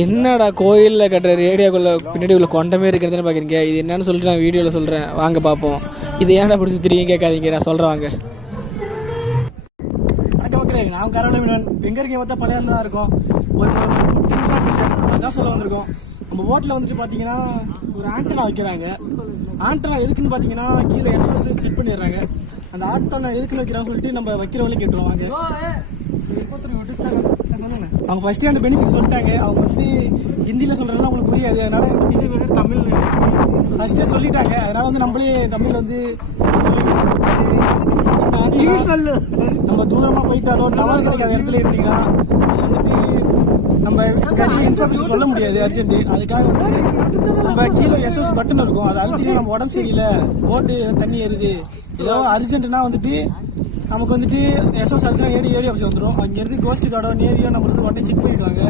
என்னடா கோயிலில் கட்டுற ரேடியோக்குள்ளே பின்னாடி உள்ள கொண்டமே இருக்கிறதுன்னு பார்க்குறீங்க. இது என்னன்னு சொல்லிட்டு நான் வீடியோவில் சொல்கிறேன், வாங்க பார்ப்போம். இது ஏன்டா பிடிச்சி சுற்றிங்க கேட்காதீங்க, நான் சொல்கிறேன் வாங்க. வணக்கம் மக்களே, நான் கரவலமீனன். எங்கே இருக்கீங்க பார்த்தா பழையால தான் இருக்கும். ஒரு குட் இன்ஃபர்மேஷன் அதான் சொல்ல வந்திருக்கோம். நம்ம போட்டில் வந்துட்டு பார்த்தீங்கன்னா ஒரு ஆண்டனா வைக்கிறாங்க. ஆண்டனா எதுக்குன்னு பார்த்தீங்கன்னா கீழே SOS செட் பண்ணிடுறாங்க. அந்த ஆண்டனா எதுக்குன்னு வைக்கிறான்னு சொல்லிட்டு நம்ம வைக்கிறவங்களே கேட்டுருவாங்க. அவங்க ஃபர்ஸ்டே அந்த பெனிஃபிட் சொல்லிட்டாங்க. அவங்க வந்து ஹிந்தியில் சொல்கிறதுனால அவங்களுக்கு புரியாது, அதனால தமிழ் ஃபர்ஸ்டே சொல்லிட்டாங்க. அதனால வந்து நம்மளே தமிழ் வந்து நம்ம தூரமாக போயிட்டாலோ டவர் கிடைக்காத இடத்துல இருந்தீங்கன்னா அது வந்துட்டு நம்ம கரிய இன்ஃபர்மேஷன் சொல்ல முடியாது அர்ஜென்ட்டு. அதுக்காக வந்து நம்ம கீழே SOS பட்டன் இருக்கும், அதை அழுத்திட்டு நம்ம உடம்பு சரியில்லை, போட்டு தண்ணி ஏறுது, ஏதோ அர்ஜென்ட்னா வந்துட்டு நமக்கு வந்துட்டு SOS அழுத்தினா ஏடி ஆப்ஷன் வந்துடும். அங்கேருந்து கோஸ்ட் கார்டோ நேவியோ நம்ம வந்து உடனே செக் பண்ணிடுவாங்க.